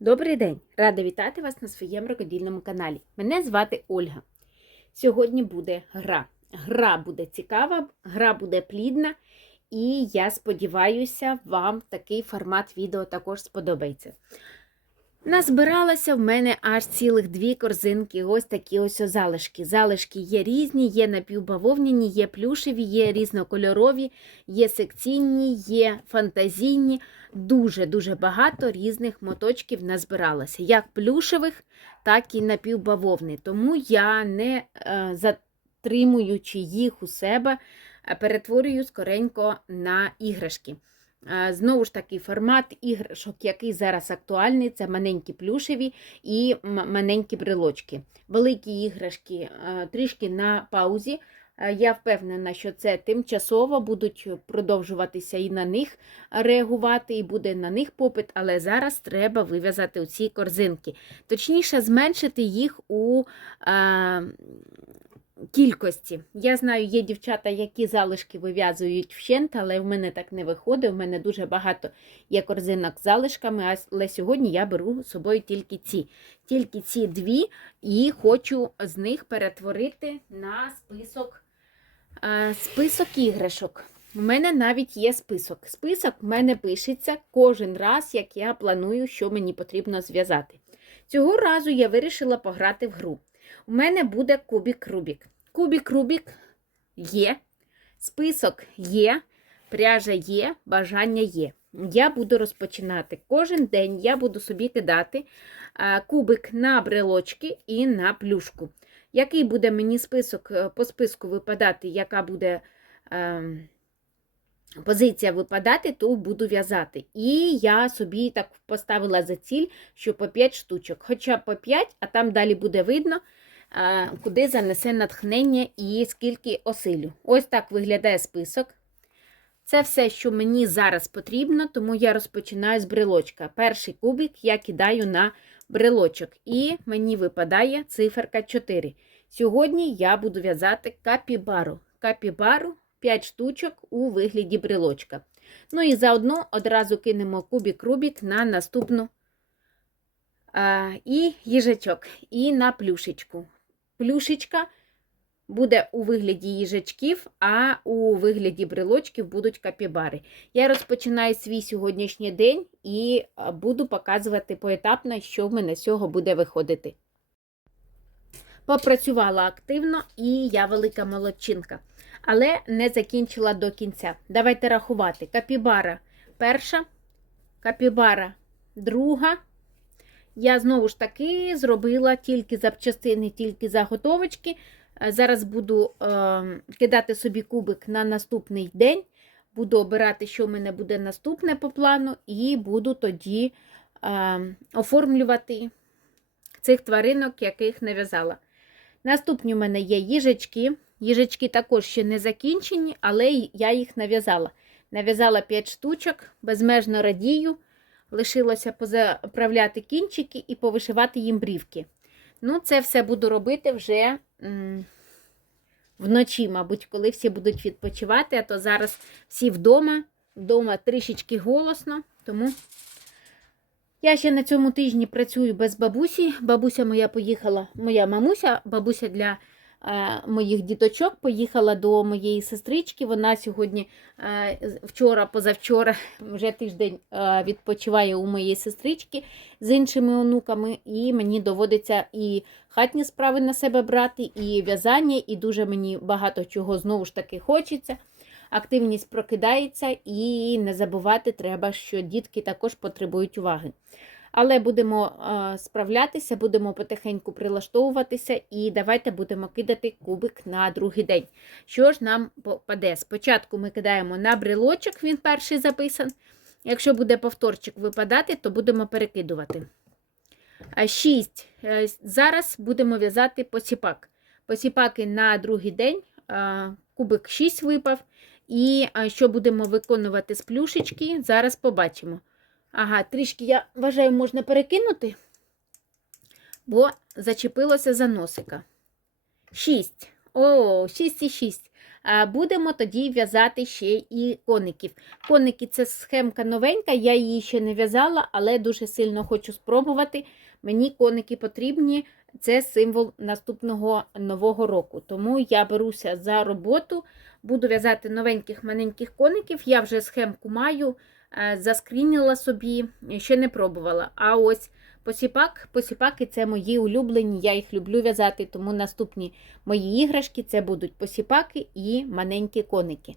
Добрий день! Рада вітати вас на своєму рукодільному каналі. Мене звати Ольга. Сьогодні буде гра. Гра буде цікава, гра буде плідна, і я сподіваюся, вам такий формат відео також сподобається. Назбиралося в мене аж цілих дві корзинки, ось такі ось залишки. Залишки є різні, є напівбавовняні, є плюшеві, є різнокольорові, є секційні, є фантазійні. Дуже-дуже багато різних моточків назбиралося, як плюшевих, так і напівбавовни. Тому я не е, затримуючи їх у себе, перетворюю скоренько на іграшки. Знову ж таки, формат іграшок, який зараз актуальний, це маленькі плюшеві і маленькі брелочки. Великі іграшки е, трішки на паузі. Е, Я впевнена, що це тимчасово будуть продовжуватися і на них реагувати, і буде на них попит, але зараз треба вив'язати оці корзинки. Точніше, зменшити їх у е, кількості. Я знаю, є дівчата, які залишки вив'язують вщент, але в мене так не виходить. У мене дуже багато є корзинок з залишками, але сьогодні я беру з собою тільки ці. Тільки ці дві, і хочу з них перетворити на список, е, список іграшок. У мене навіть є список. Список в мене пишеться кожен раз, як я планую, що мені потрібно зв'язати. Цього разу я вирішила пограти в гру. У мене буде кубік Рубік. Кубік Рубік є, список є, пряжа є, бажання є. Я буду розпочинати. Кожен день я буду собі кидати кубик на брелочки і на плюшку. Який буде мені список е, по списку випадати, яка буде е, позиція випадати, то буду в'язати. І я собі так поставила за ціль, що по 5 штучок. Хоча по 5, а там далі буде видно, куди занесе натхнення і скільки осилю. Ось так виглядає список. Це все, що мені зараз потрібно, тому я розпочинаю з брелочка. Перший кубик я кидаю на брелочок, і мені випадає циферка 4. Сьогодні я буду в'язати капібару. Капібару 5 штучок у вигляді брелочка. Ну і заодно одразу кинемо кубик Рубік на наступну а, і їжачок, і на плюшечку. Плюшечка буде у вигляді їжачків, а у вигляді брелочків будуть капібари. Я розпочинаю свій сьогоднішній день і буду показувати поетапно, що в мене з цього буде виходити. Попрацювала активно і я велика молодчинка, але не закінчила до кінця. Давайте рахувати. Капібара перша, капібара друга. Я знову ж таки зробила тільки запчастини, тільки заготовочки. Е, Зараз буду е, кидати собі кубик на наступний день. Буду обирати, що в мене буде наступне по плану, і буду тоді е, оформлювати цих тваринок, яких не в'язала. Наступні в мене є їжачки. Їжачки також ще не закінчені, але я їх нав'язала. Нав'язала 5 штучок, безмежно радію. Лишилося позаправляти кінчики і повишивати їм брівки. Ну, це все буду робити вже вночі, мабуть, коли всі будуть відпочивати, а то зараз всі вдома, вдома трішечки голосно, тому я ще на цьому тижні працюю без бабусі. Бабуся моя поїхала, моя мамуся, бабуся для моїх діточок поїхала до моєї сестрички. Вона сьогодні, е, вчора, позавчора, вже тиждень е, відпочиває у моєї сестрички з іншими онуками, і мені доводиться і хатні справи на себе брати, і в'язання, і дуже мені багато чого знову ж таки хочеться. Активність прокидається, і не забувати треба, що дітки також потребують уваги. Але будемо е, справлятися, будемо потихеньку прилаштовуватися, і давайте будемо кидати кубик на другий день. Що ж нам попаде? Спочатку ми кидаємо на брелочок, він перший записан. Якщо буде повторчик випадати, то будемо перекидувати. 6. Зараз будемо в'язати посіпак. Посіпаки на другий день, е, кубик 6 випав. І що будемо виконувати з плюшечки, зараз побачимо. Ага, трішки, я вважаю, можна перекинути, бо зачепилося за носика. 6. О, 6 і 6. а, будемо тоді в'язати ще і коників. Коники це схемка новенька, я її ще не в'язала, але дуже сильно хочу спробувати. Мені коники потрібні, це символ наступного нового року. Тому я беруся за роботу, буду в'язати новеньких маленьких коників. Я вже схемку маю, е, заскрінила собі, ще не пробувала. А ось посіпак, посіпаки це мої улюблені, я їх люблю в'язати, тому наступні мої іграшки це будуть посіпаки і маленькі коники.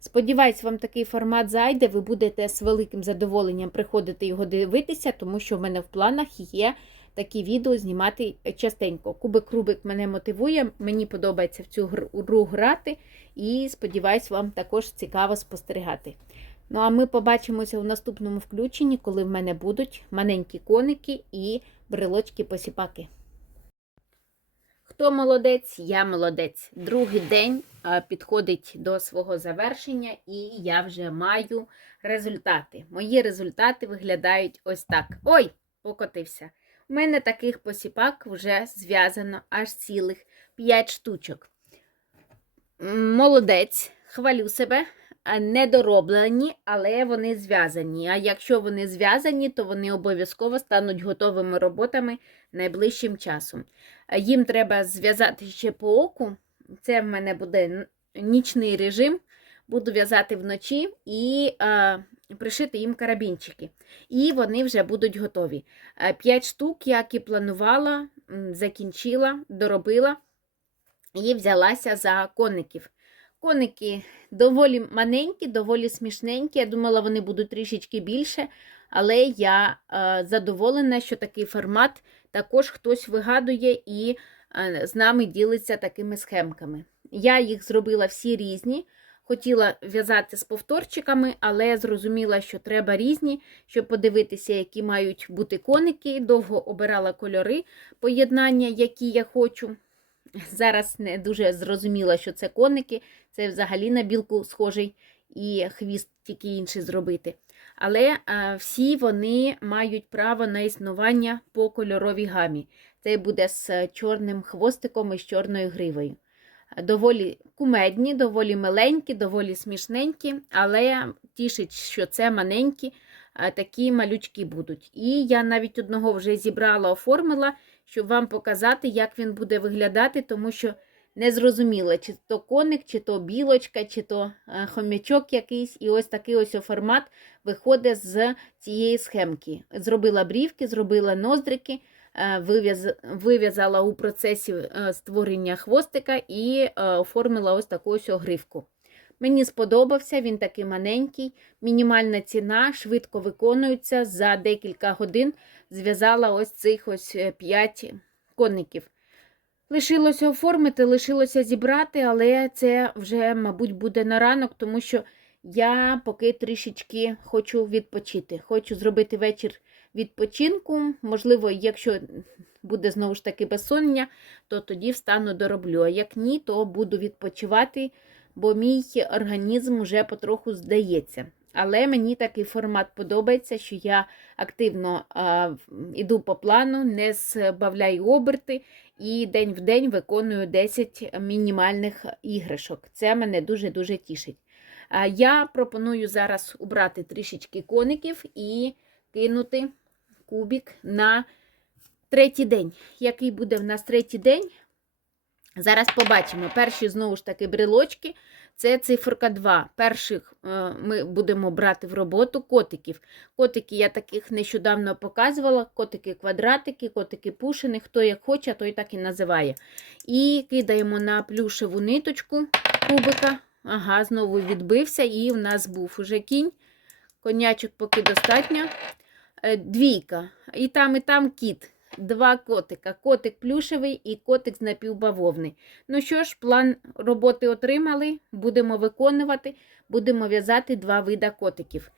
Сподіваюсь, вам такий формат зайде, ви будете з великим задоволенням приходити його дивитися, тому що в мене в планах є такі відео знімати частенько. Кубик Рубик мене мотивує, мені подобається в цю гру грати, і сподіваюсь, вам також цікаво спостерігати. Ну, а ми побачимося у наступному включенні, коли в мене будуть маленькі коники і брелочки-посіпаки. Хто молодець, я молодець. Другий день підходить до свого завершення, і я вже маю результати. Мої результати виглядають ось так. Ой, покотився. У мене таких посіпак вже зв'язано аж цілих 5 штучок. Молодець, хвалю себе. Недороблені, але вони зв'язані. А якщо вони зв'язані, то вони обов'язково стануть готовими роботами найближчим часом. Їм треба зв'язати ще по оку. Це в мене буде нічний режим. Буду в'язати вночі і а, пришити їм карабінчики. І вони вже будуть готові. П'ять штук, як і планувала, закінчила, доробила і взялася за коників. Коники доволі маленькі, доволі смішненькі. Я думала, вони будуть трішечки більше, але я е, задоволена, що такий формат також хтось вигадує і е, з нами ділиться такими схемками. Я їх зробила всі різні. Хотіла в'язати з повторчиками, але зрозуміла, що треба різні, щоб подивитися, які мають бути коники. Довго обирала кольори поєднання, які я хочу. Зараз не дуже зрозуміла, що це коники, це взагалі на білку схожий і хвіст тільки інший зробити. Але всі вони мають право на існування по кольоровій гамі. Це буде з чорним хвостиком і з чорною гривою. Доволі кумедні, доволі миленькі, доволі смішненькі, але тішить, що це маленькі такі малючки будуть. І я навіть одного вже зібрала, оформила, щоб вам показати, як він буде виглядати, тому що не зрозуміла, чи то коник, чи то білочка, чи то е, хомячок якийсь. І ось такий ось формат виходить з цієї схемки. Зробила брівки, зробила ноздрики, е, вив'яз- вив'язала у процесі е, створення хвостика і оформила ось таку ось огривку. Мені сподобався, він такий маленький, мінімальна ціна, швидко виконується. За декілька годин зв'язала ось цих ось 5 конників. Лишилося оформити, лишилося зібрати, але це вже, мабуть, буде на ранок, тому що я поки трішечки хочу відпочити. Хочу зробити вечір відпочинку. Можливо, якщо буде знову ж таки безсоння, то тоді встану дороблю. А як ні, то буду відпочивати, бо мій організм вже потроху здається. Але мені такий формат подобається, що я активно а, іду по плану, не збавляю оберти і день в день виконую 10 мінімальних іграшок. Це мене дуже-дуже тішить. А, Я пропоную зараз убрати трішечки коників і кинути кубик на третій день. Який буде в нас третій день? Зараз побачимо. Перші, знову ж таки, брелочки. Це циферка 2. Перших е, ми будемо брати в роботу котиків. Котики я таких нещодавно показувала. Котики-квадратики, котики пушини. Хто як хоче, той так і називає. І кидаємо на плюшеву ниточку кубика. Ага, знову відбився, і в нас був уже кінь. Конячок поки достатньо. Е, Двійка. І там, і там кіт. Два котика. Котик плюшевий і котик з напівбавовни. Ну що ж, план роботи отримали, будемо виконувати, будемо в'язати два вида котиків.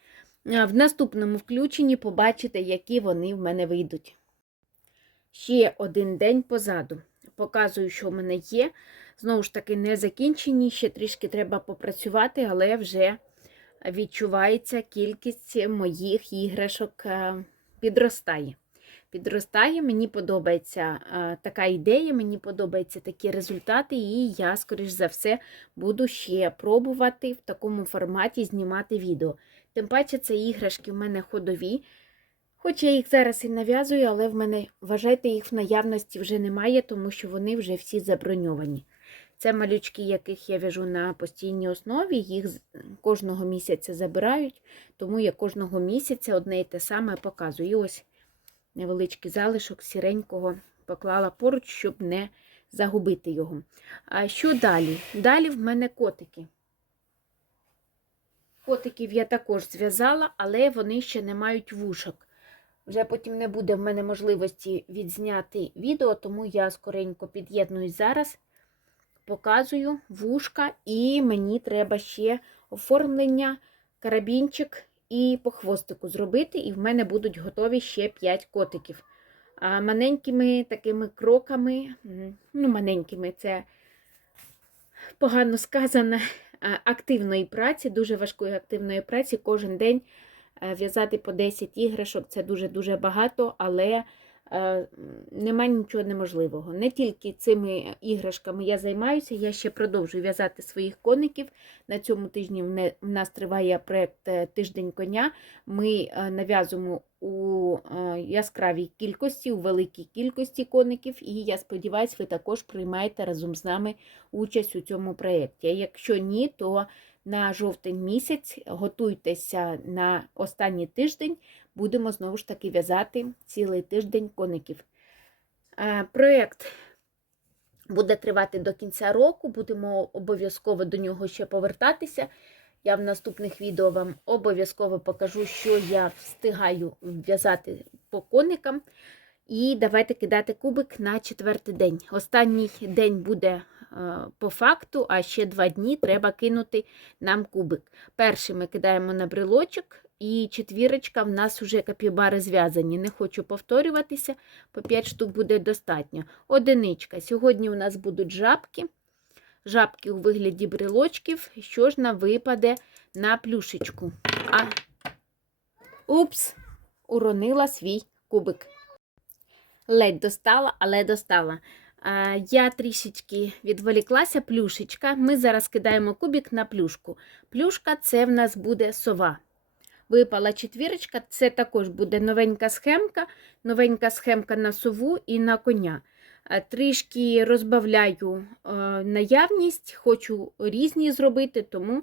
В наступному включенні побачите, які вони в мене вийдуть. Ще один день позаду. Показую, що в мене є. Знову ж таки, не закінчені, ще трішки треба попрацювати, але вже відчувається кількість моїх іграшок е, підростає. Підростає. Мені подобається е, така ідея, мені подобаються такі результати, і я, скоріш за все, буду ще пробувати в такому форматі знімати відео. Тим паче, це іграшки в мене ходові. Хоч я їх зараз і нав'язую, але в мене, вважайте, їх в наявності вже немає, тому що вони вже всі заброньовані. Це малючки, яких я в'яжу на постійній основі, їх кожного місяця забирають, тому я кожного місяця одне і те саме показую. І ось невеличкий залишок сіренького поклала поруч, щоб не загубити його. А що далі? Далі в мене котики. Котиків я також зв'язала, але вони ще не мають вушок. Вже потім не буде в мене можливості відзняти відео, тому я скоренько під'єднуюсь зараз, показую вушка, і мені треба ще оформлення, карабінчик і по хвостику зробити, і в мене будуть готові ще 5 котиків. А маленькими такими кроками, ну, маленькими, це погано сказано, активної праці, дуже важкої активної праці кожен день е, в'язати по 10 іграшок це дуже-дуже багато, але е, немає нічого неможливого. Не тільки цими іграшками я займаюся, я ще продовжую в'язати своїх коників. На цьому тижні в нас триває проєкт е, Тиждень коня. Ми е, нав'язуємо у яскравій кількості, у великій кількості коників, і я сподіваюся, ви також приймаєте разом з нами участь у цьому проєкті. Якщо ні, то на жовтень місяць готуйтеся на останній тиждень. Будемо знову ж таки в'язати цілий тиждень коників. Проєкт буде тривати до кінця року, будемо обов'язково до нього ще повертатися. Я в наступних відео вам обов'язково покажу, що я встигаю в'язати по коникам. І давайте кидати кубик на четвертий день. Останній день буде по факту, а ще два дні треба кинути нам кубик. Перший ми кидаємо на брелочок, і четвірочка в нас вже капібари зв'язані. Не хочу повторюватися, по 5 штук буде достатньо. Одиничка. Сьогодні у нас будуть жабки. Жабки у вигляді брелочків. Що ж нам випаде на плюшечку? А... Упс! Уронила свій кубик. Ледь достала, але достала. Я трішечки відволіклася, плюшечка. Ми зараз кидаємо кубик на плюшку. Плюшка це в нас буде сова. Випала четвірочка, це також буде новенька схемка, новенька схемка на сову і на коня. Трішки розбавляю наявність, хочу різні зробити, тому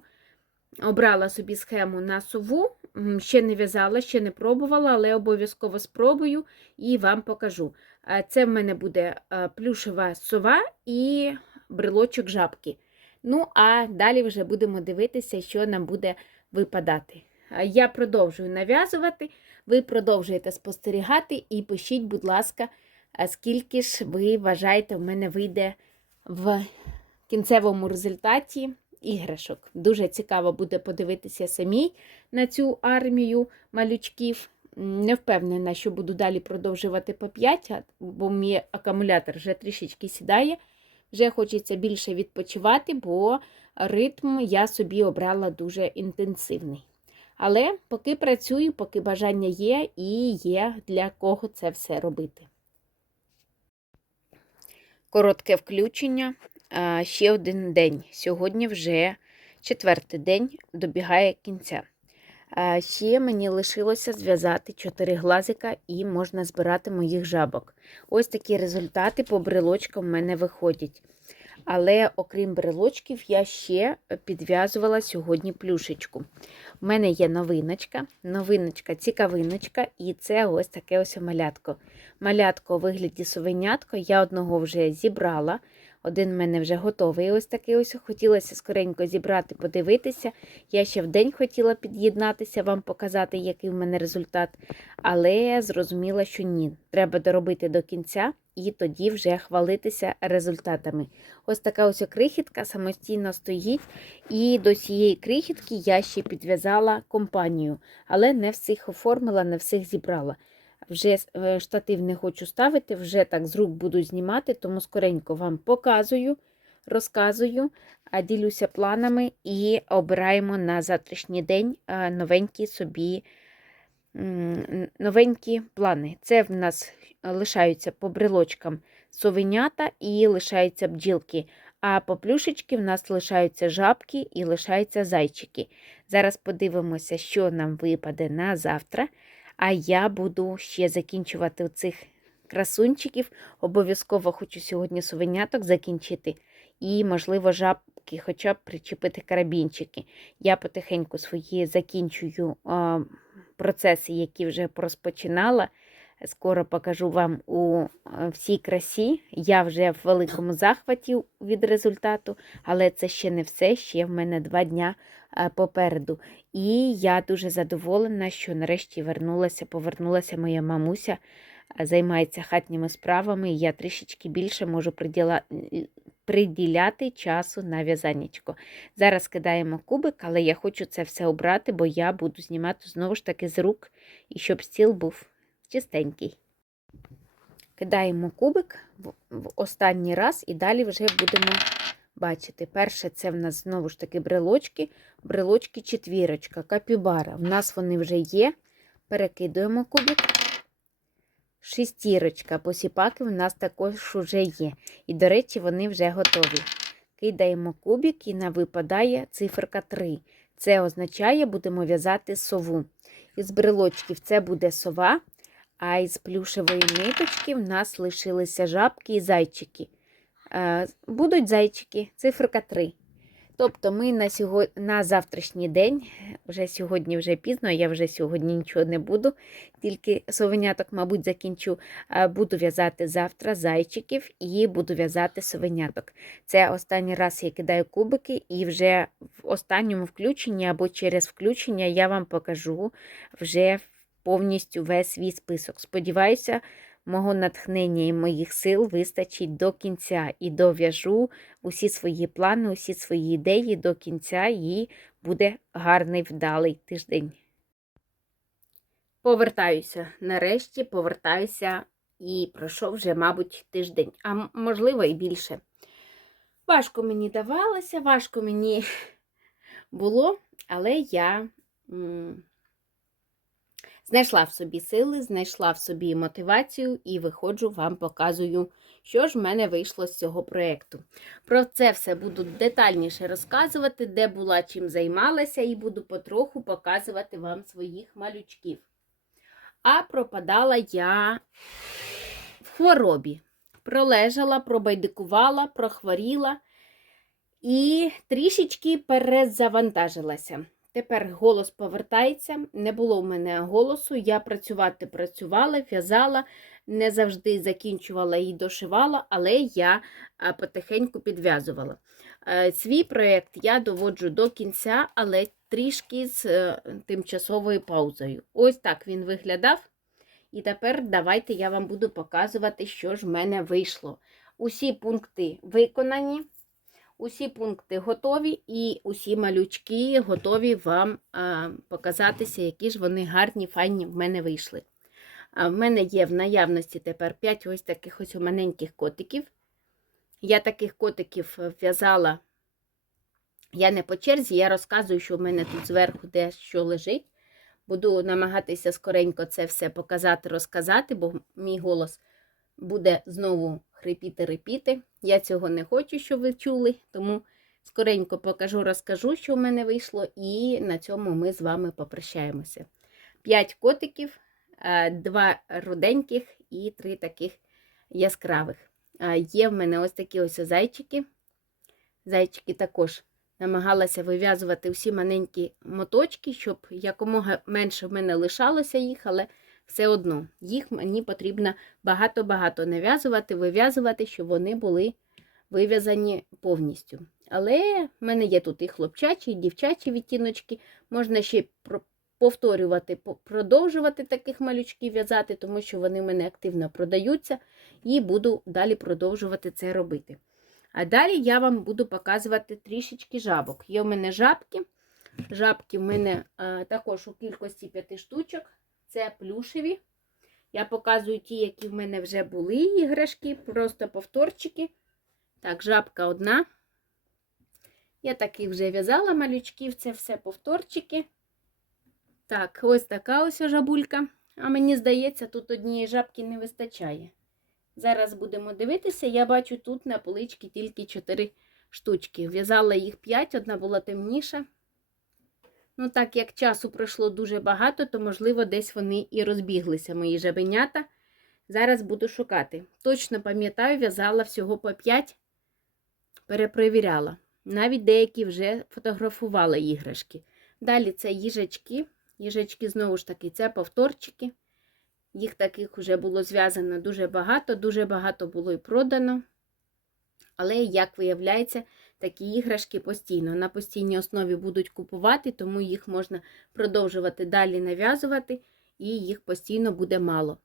обрала собі схему на сову. Ще не в'язала, ще не пробувала, але обов'язково спробую і вам покажу. А Це в мене буде е, плюшева сова і брелочок жабки. Ну, а далі вже будемо дивитися, що нам буде випадати. Я продовжую нав'язувати, ви продовжуєте спостерігати і пишіть, будь ласка, скільки ж ви вважаєте, в мене вийде в кінцевому результаті іграшок. Дуже цікаво буде подивитися самій на цю армію малючків. Не впевнена, що буду далі продовжувати по 5, бо мій акумулятор вже трішечки сідає. Вже хочеться більше відпочивати, бо ритм я собі обрала дуже інтенсивний. Але поки працюю, поки бажання є і є для кого це все робити. Коротке включення. Ще один день. Сьогодні вже четвертий день добігає кінця. А, Ще мені лишилося зв'язати 4 глазика і можна збирати моїх жабок. Ось такі результати по брелочкам в мене виходять. Але окрім брелочків, я ще підв'язувала сьогодні плюшечку. У мене є новиночка, новиночка, цікавиночка, і це ось таке ось малятко. Малятко у вигляді совенятко. Я одного вже зібрала. Один в мене вже готовий. Ось такий ось хотілося скоренько зібрати, подивитися. Я ще в день хотіла під'єднатися, вам показати, який в мене результат. Але зрозуміла, що ні. Треба доробити до кінця і тоді вже хвалитися результатами. Ось така ось крихітка самостійно стоїть. І до цієї крихітки я ще підв'язала компанію, але не всіх оформила, не всіх зібрала. Вже е, штатив не хочу ставити, вже так з рук буду знімати, тому скоренько вам показую, розказую, ділюся планами і обираємо на завтрашній день новенькі собі новенькі плани. Це в нас лишаються по брелочкам совенята і лишаються бджілки. А по плюшечки в нас лишаються жабки і лишаються зайчики. Зараз подивимося, що нам випаде на завтра. А я буду ще закінчувати цих красунчиків. Обов'язково хочу сьогодні совеняток закінчити. І, можливо, жабки, хоча б причепити карабінчики. Я потихеньку свої закінчую а, процеси, які вже розпочинала. Скоро покажу вам у всій красі. Я вже в великому захваті від результату, але це ще не все. Ще в мене два дня попереду. І я дуже задоволена, що нарешті вернулася, повернулася моя мамуся, е, займається хатніми справами. і Я трішечки більше можу приділа... приділяти часу на в'язаннячко. Зараз кидаємо кубик, але я хочу це все обрати, бо я буду знімати знову ж таки з рук, і щоб стіл був чистенький. Кидаємо кубик в останній раз і далі вже будемо бачити. Перше, це в нас знову ж таки брелочки, брелочки четвірочка, капібара. В нас вони вже є. Перекидуємо кубик. Шістірочка, посіпаки в нас також вже є. І, до речі, вони вже готові. Кидаємо кубик і на випадає циферка 3. Це означає, будемо в'язати сову. Із брелочків це буде сова, а із плюшевої ниточки в нас лишилися жабки і зайчики. Е, Будуть зайчики, циферка 3. Тобто ми на сього... на завтрашній день, вже сьогодні вже пізно, я вже сьогодні нічого не буду, тільки совеняток, мабуть, закінчу. е, Буду в'язати завтра зайчиків і буду в'язати совеняток. Це останній раз я кидаю кубики, і вже в останньому включенні або через включення я вам покажу вже повністю весь свій список. Сподіваюся, мого натхнення і моїх сил вистачить до кінця і дов'яжу усі свої плани, усі свої ідеї до кінця, і буде гарний вдалий тиждень. Повертаюся. Нарешті повертаюся і пройшов вже, мабуть, тиждень, а можливо і більше. Важко мені давалося, важко мені було, але я знайшла в собі сили, знайшла в собі мотивацію і виходжу, вам показую, що ж в мене вийшло з цього проєкту. Про це все буду детальніше розказувати, де була, чим займалася, і буду потроху показувати вам своїх малючків. А пропадала я в хворобі. Пролежала, пробайдикувала, прохворіла і трішечки перезавантажилася. Тепер голос повертається. Не було в мене голосу. Я працювати працювала, в'язала, не завжди закінчувала і дошивала, але я потихеньку підв'язувала. Е, Свій проєкт я доводжу до кінця, але трішки з е, тимчасовою паузою. Ось так він виглядав. І тепер давайте я вам буду показувати, що ж в мене вийшло. Усі пункти виконані. Усі пункти готові, і усі малючки готові вам а, показатися, які ж вони гарні, файні в мене вийшли. А в мене є в наявності тепер 5 ось таких ось маленьких котиків. Я таких котиків в'язала, я не по черзі, я розказую, що в мене тут зверху де що лежить. Буду намагатися скоренько це все показати, розказати, бо мій голос буде знову хрипіти-репіти. Я цього не хочу, щоб ви чули, тому скоренько покажу, розкажу, що в мене вийшло, і на цьому ми з вами попрощаємося. П'ять котиків, е, два руденьких і три таких яскравих. Е, Є в мене ось такі ось зайчики. Зайчики також намагалася вив'язувати всі маленькі моточки, щоб якомога менше в мене лишалося їх, але все одно їх мені потрібно багато-багато нав'язувати, вив'язувати, щоб вони були вив'язані повністю. Але в мене є тут і хлопчачі, і дівчачі відтіночки. Можна ще повторювати, продовжувати таких малючків в'язати, тому що вони в мене активно продаються, і буду далі продовжувати це робити. А далі я вам буду показувати трішечки жабок. Є в мене жабки. Жабки в мене також у кількості п'яти штучок. Це плюшеві. Я показую ті, які в мене вже були іграшки, просто повторчики. Так, жабка одна. Я таких вже в'язала малючків, це все повторчики. Так, ось така ось жабулька. А мені здається, тут однієї жабки не вистачає. Зараз будемо дивитися. Я бачу тут на поличці тільки 4 штучки. В'язала їх 5, одна була темніша. Ну, так як часу пройшло дуже багато, то, можливо, десь вони і розбіглися, мої жабенята. Зараз буду шукати. Точно пам'ятаю, в'язала всього по 5, перепровіряла. Навіть деякі вже фотографувала іграшки. Далі це їжачки. Їжачки, знову ж таки, це повторчики. Їх таких вже було зв'язано дуже багато, дуже багато було і продано. Але, як виявляється, такі іграшки постійно на постійній основі будуть купувати, тому їх можна продовжувати далі нав'язувати, і їх постійно буде мало.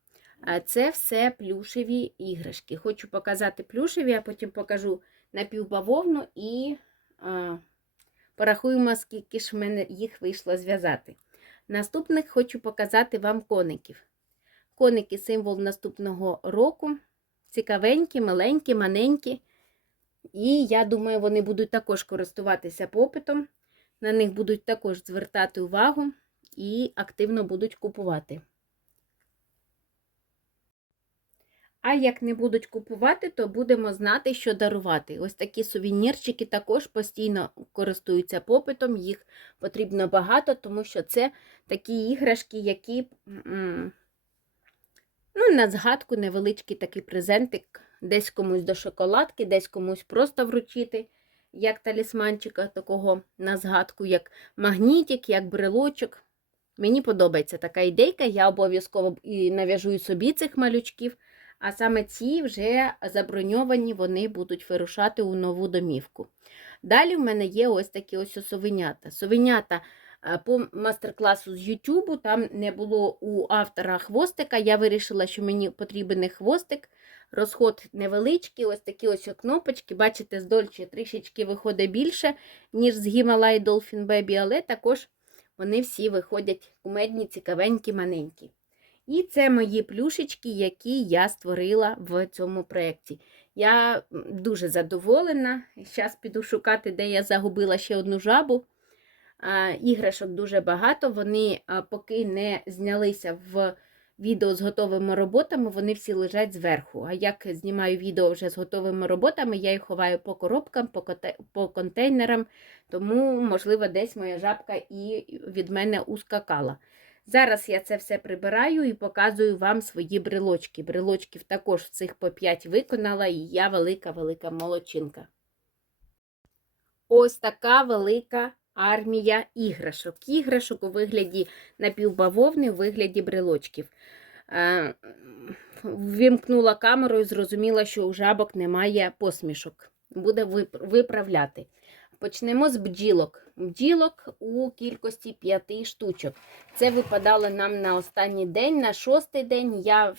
Це все плюшеві іграшки. Хочу показати плюшеві, а потім покажу напівбавовну і а, порахуємо, скільки ж в мене їх вийшло зв'язати. Наступних хочу показати вам коників. Коники символ наступного року. Цікавенькі, маленькі, маненькі. І я думаю, вони будуть також користуватися попитом. На них будуть також звертати увагу і активно будуть купувати. А як не будуть купувати, то будемо знати, що дарувати. Ось такі сувенірчики також постійно користуються попитом, їх потрібно багато, тому що це такі іграшки, які ну, на згадку невеличкий такий презентик, десь комусь до шоколадки, десь комусь просто вручити, як талісманчика такого на згадку, як магнітик, як брелочок. Мені подобається така ідейка, я обов'язково і нав'яжу собі цих малючків. А саме ці вже заброньовані, вони будуть вирушати у нову домівку. Далі в мене є ось такі ось совенята. Совенята е, по мастер-класу з Ютубу, там не було у автора хвостика. Я вирішила, що мені потрібен хвостик. Розход невеличкий, ось такі ось кнопочки. Бачите, з Дольче трішечки виходить більше, ніж з Himalaya Dolphin Baby, але також вони всі виходять кумедні, цікавенькі, маленькі. І це мої плюшечки, які я створила в цьому проєкті. Я дуже задоволена. Зараз піду шукати, де я загубила ще одну жабу. Іграшок дуже багато. Вони, поки не знялися в відео з готовими роботами, вони всі лежать зверху. А як знімаю відео вже з готовими роботами, я їх ховаю по коробкам, по контейнерам, тому, можливо, десь моя жабка і від мене ускакала. Зараз я це все прибираю і показую вам свої брелочки. Брелочків також цих по 5 виконала, і я велика-велика молодчинка. Ось така велика армія іграшок. Іграшок у вигляді напівбавовни, у вигляді брелочків. Ввімкнула камеру і зрозуміла, що у жабок немає посмішок. Буде виправляти. Почнемо з бджілок. Бджілок у кількості п'яти штучок. Це випадало нам на останній день, на шостий день. Я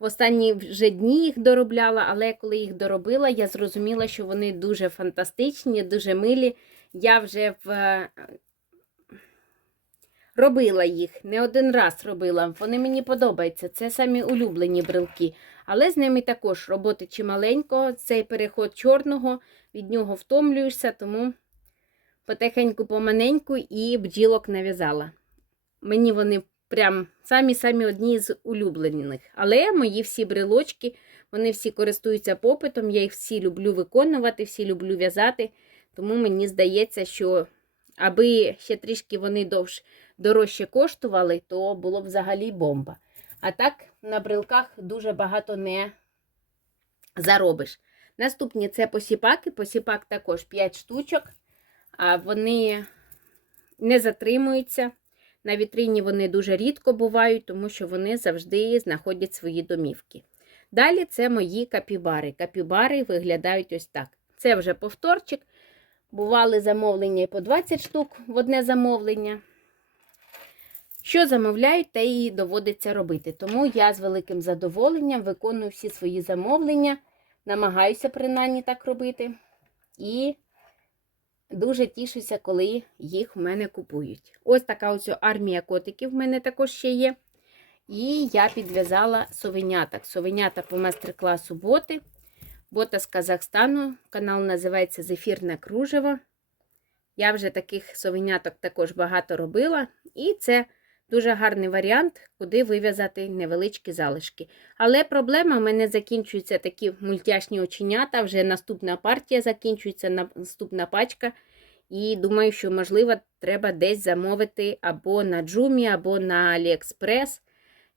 в останні вже дні їх доробляла, але коли їх доробила, я зрозуміла, що вони дуже фантастичні, дуже милі. Я вже в... робила їх, не один раз робила. Вони мені подобаються. Це самі улюблені брелки. Але з ними також роботи чималенько. Цей переход чорного, від нього втомлюєшся, тому потихеньку поманеньку і бджілок нав'язала. Мені вони прям самі-самі одні з улюблених. Але мої всі брелочки, вони всі користуються попитом, я їх всі люблю виконувати, всі люблю в'язати. Тому мені здається, що аби ще трішки вони довш, дорожче коштували, то було б взагалі бомба. А так, на брелках дуже багато не заробиш. Наступні це посіпаки. Посіпак також 5 штучок, а вони не затримуються. На вітрині вони дуже рідко бувають, тому що вони завжди знаходять свої домівки. Далі це мої капібари. Капібари виглядають ось так. Це вже повторчик. Бували замовлення і по 20 штук в одне замовлення. Що замовляють, те і доводиться робити. Тому я з великим задоволенням виконую всі свої замовлення, намагаюся принаймні так робити. І дуже тішуся, коли їх в мене купують. Ось така ось армія котиків в мене також ще є. І я підв'язала совеняток. Совенята по майстер-класу боти. Бота з Казахстану. Канал називається Зефірне кружево. Я вже таких совеняток також багато робила, і це дуже гарний варіант, куди вив'язати невеличкі залишки. Але проблема в мене закінчуються такі мультяшні оченята, вже наступна партія закінчується, наступна пачка. І думаю, що, можливо, треба десь замовити або на Джумі, або на AliExpress,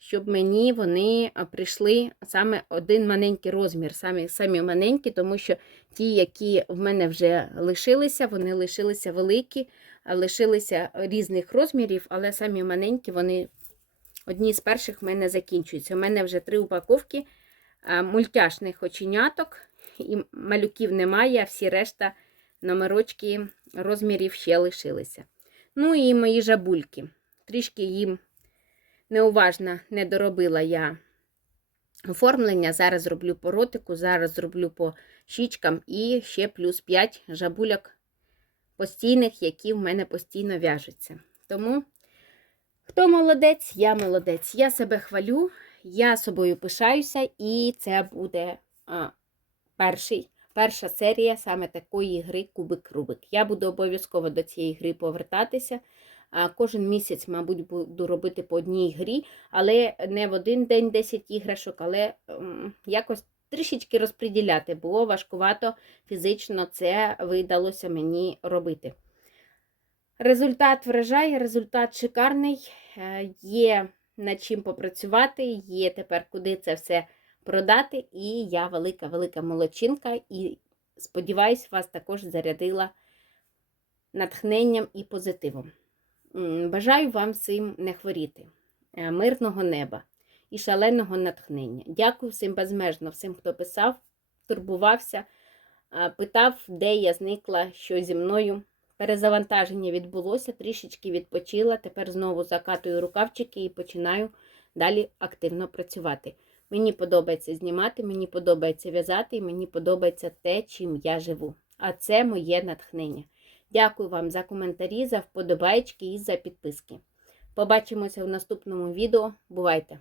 щоб мені вони прийшли саме один маленький розмір, самі, самі маленькі, тому що ті, які в мене вже лишилися, вони лишилися великі, лишилися різних розмірів, але самі маленькі, вони одні з перших в мене закінчуються. У мене вже три упаковки мультяшних оченяток, і малюків немає, а всі решта номерочки розмірів ще лишилися. Ну і мої жабульки. Трішки їм неуважно не доробила я оформлення. Зараз зроблю по ротику, зараз зроблю по щічкам і ще плюс 5 жабуляк постійних, які в мене постійно в'яжуться. Тому, хто молодець, я молодець. Я себе хвалю, я собою пишаюся, і це буде а, перший, перша серія саме такої гри Кубик Рубик. Я буду обов'язково до цієї гри повертатися. Кожен місяць, мабуть, буду робити по одній грі, але не в один день 10 іграшок, але якось трішечки розподіляти. Було важкувато фізично це видалося мені робити. Результат вражає, результат шикарний. Е, Є над чим попрацювати, є тепер куди це все продати. І я велика-велика молодчинка. І сподіваюсь, вас також зарядила натхненням і позитивом. Бажаю вам всім не хворіти, е, мирного неба і шаленого натхнення. Дякую всім безмежно, всім, хто писав, турбувався, питав, де я зникла, що зі мною. Перезавантаження відбулося, трішечки відпочила. Тепер знову закатую рукавчики і починаю далі активно працювати. Мені подобається знімати, мені подобається в'язати, і мені подобається те, чим я живу. А це моє натхнення. Дякую вам за коментарі, за вподобайки і за підписки. Побачимося в наступному відео. Бувайте!